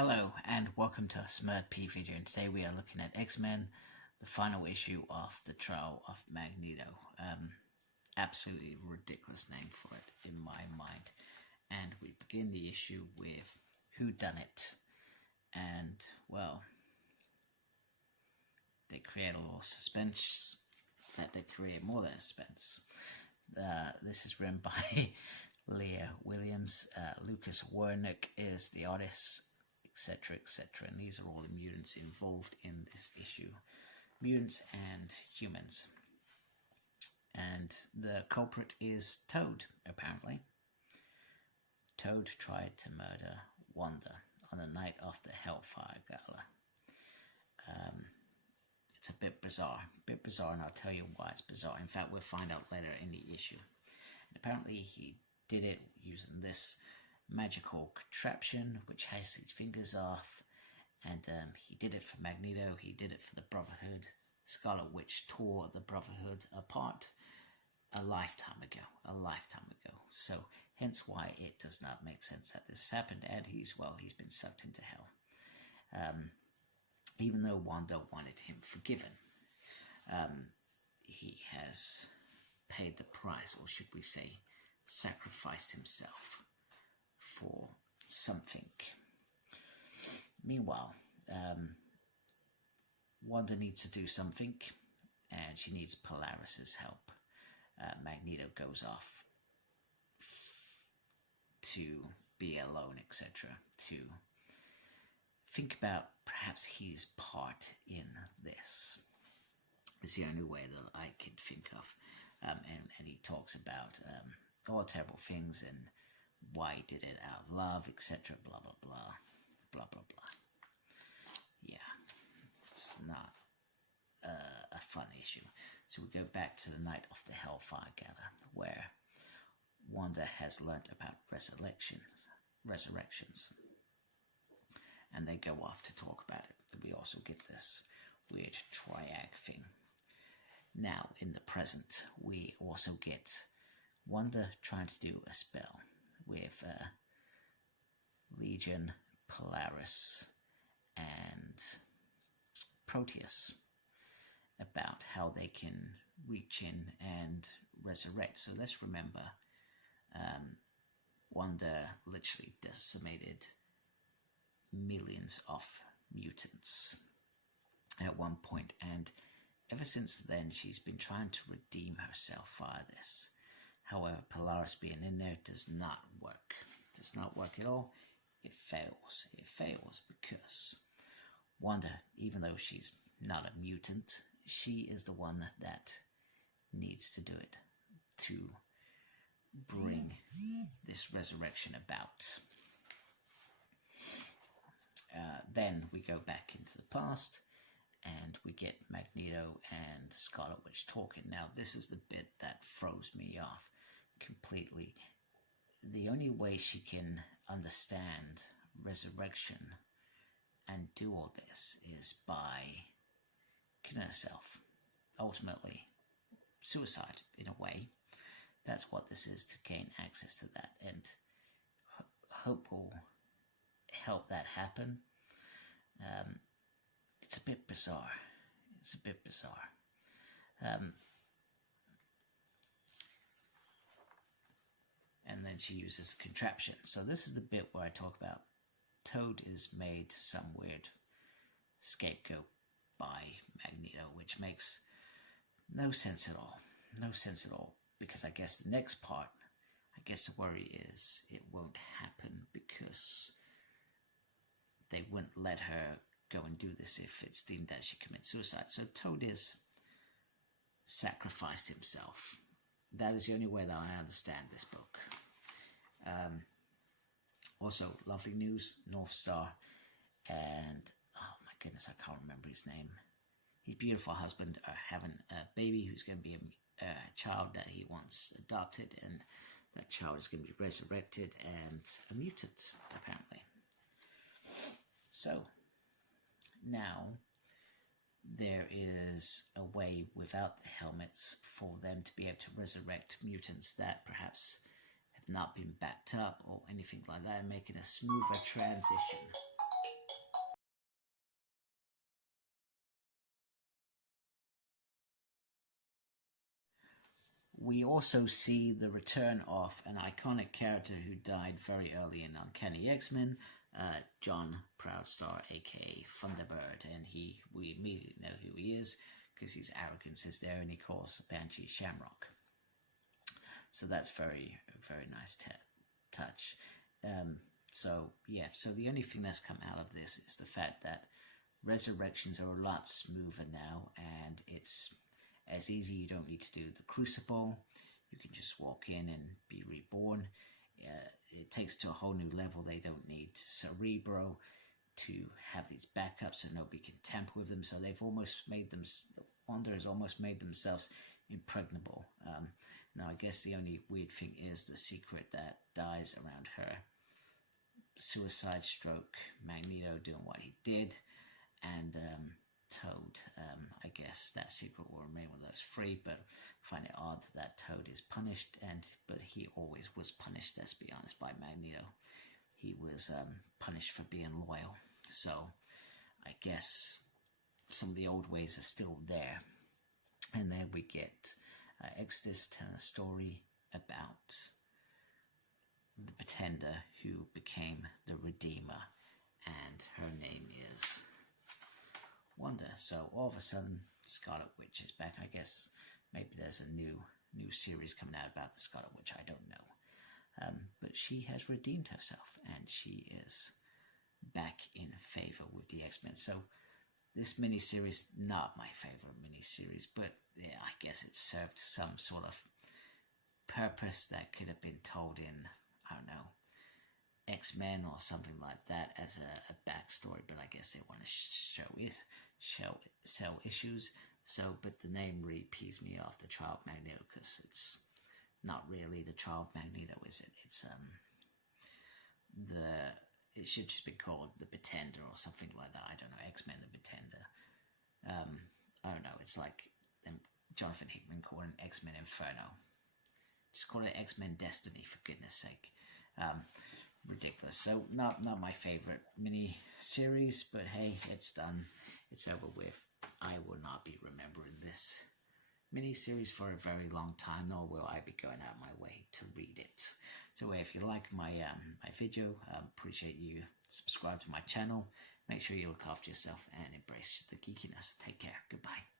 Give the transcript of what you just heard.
Hello and welcome to a Smurd P video, and today we are looking at X-Men, the final issue of the Trial of Magneto. Absolutely ridiculous name for it in my mind. And we begin the issue with Who Done It? And, well, they create a little suspense. In fact, they create more than suspense. This is written by Leah Williams. Lucas Wernick is the artist, etc., etc. And these are all the mutants involved in this issue. Mutants and humans. And the culprit is Toad, apparently. Toad tried to murder Wanda on the night of the Hellfire Gala. It's a bit bizarre, and I'll tell you why it's bizarre. In fact, we'll find out later in the issue. And apparently he did it using this magical contraption which has his fingers off, and he did it for Magneto, he did it for the Brotherhood. Scarlet Witch tore the Brotherhood apart a lifetime ago. So hence why it does not make sense that this happened, and he's been sucked into hell. Even though Wanda wanted him forgiven, he has paid the price, or should we say sacrificed himself for something. Meanwhile, Wanda needs to do something, and she needs Polaris's help. Magneto goes off to be alone, etc., to think about perhaps his part in this. It's the only way that I could think of. And he talks about all terrible things and why he did it out of love, etc., blah, blah, blah, blah, blah, blah. Yeah, it's not a fun issue. So we go back to the night of the Hellfire Gala, where Wanda has learnt about resurrections. And they go off to talk about it. But we also get this weird triad thing. Now, in the present, we also get Wanda trying to do a spell with Legion, Polaris, and Proteus about how they can reach in and resurrect. So let's remember, Wanda literally decimated millions of mutants at one point, and ever since then she's been trying to redeem herself via this. However, Polaris being in there does not work. Does not work at all. It fails. It fails because Wanda, even though she's not a mutant, she is the one that needs to do it to bring this resurrection about. Then we go back into the past and we get Magneto and Scarlet Witch talking. Now, this is the bit that throws me off completely. The only way she can understand resurrection and do all this is by killing herself. Ultimately, suicide, in a way. That's what this is, to gain access to that, and hope will help that happen. It's a bit bizarre. And then she uses a contraption. So this is the bit where I talk about Toad is made some weird scapegoat by Magneto, which makes no sense at all. No sense at all. Because I guess the next part, the worry is it won't happen because they wouldn't let her go and do this if it's deemed that she commits suicide. So Toad is sacrificed himself. That is the only way that I understand this book. Also, lovely news, North Star and, oh my goodness, I can't remember his name. His beautiful husband are having a baby who's going to be a child that he once adopted, and that child is going to be resurrected and a mutant, apparently. So, now there is a way without the helmets for them to be able to resurrect mutants that perhaps have not been backed up or anything like that, making a smoother transition. we also see the return of an iconic character who died very early in Uncanny X-Men, John Proudstar, aka Thunderbird, and we immediately know who he is because his arrogance is there, and he calls Banshee Shamrock. So that's very, very nice touch. So the only thing that's come out of this is the fact that resurrections are a lot smoother now, and it's as easy. You don't need to do the crucible. You can just walk in and be reborn. It takes to a whole new level. They don't need Cerebro to have these backups so nobody can tamper with them. So they've almost made them, Wanda has almost made themselves impregnable. Now I guess the only weird thing is the secret that dies around her suicide stroke, Magneto doing what he did, and Toad. I guess that secret will remain with those three, but I find it odd that Toad is punished, but he always was punished, let's be honest, by Magneto. He was punished for being loyal. So I guess some of the old ways are still there. And then we get Exodus telling a story about the Pretender who became the Redeemer, and her name is Wanda. So all of a sudden, Scarlet Witch is back. I guess maybe there's a new series coming out about the Scarlet Witch. I don't know. But she has redeemed herself, and she is back in favor with the X-Men. So this miniseries, not my favorite miniseries, but yeah, I guess it served some sort of purpose that could have been told in, I don't know, X-Men or something like that as a backstory. But I guess they want to sell issues. So, but the name really pees me off, the Trial of Magneto, because it's not really the Trial of Magneto, is it? It's it should just be called the Pretender or something like that. I don't know, X-Men the Pretender. I don't know, it's like Jonathan Hickman calling X-Men Inferno. Just call it X-Men Destiny, for goodness sake. Ridiculous. So not my favorite mini series, but hey, it's done. It's over with. I will not be remembering this mini series for a very long time, nor will I be going out my way to read it. So if you like my video, appreciate you subscribe to my channel. Make sure you look after yourself and embrace the geekiness. Take care. Goodbye.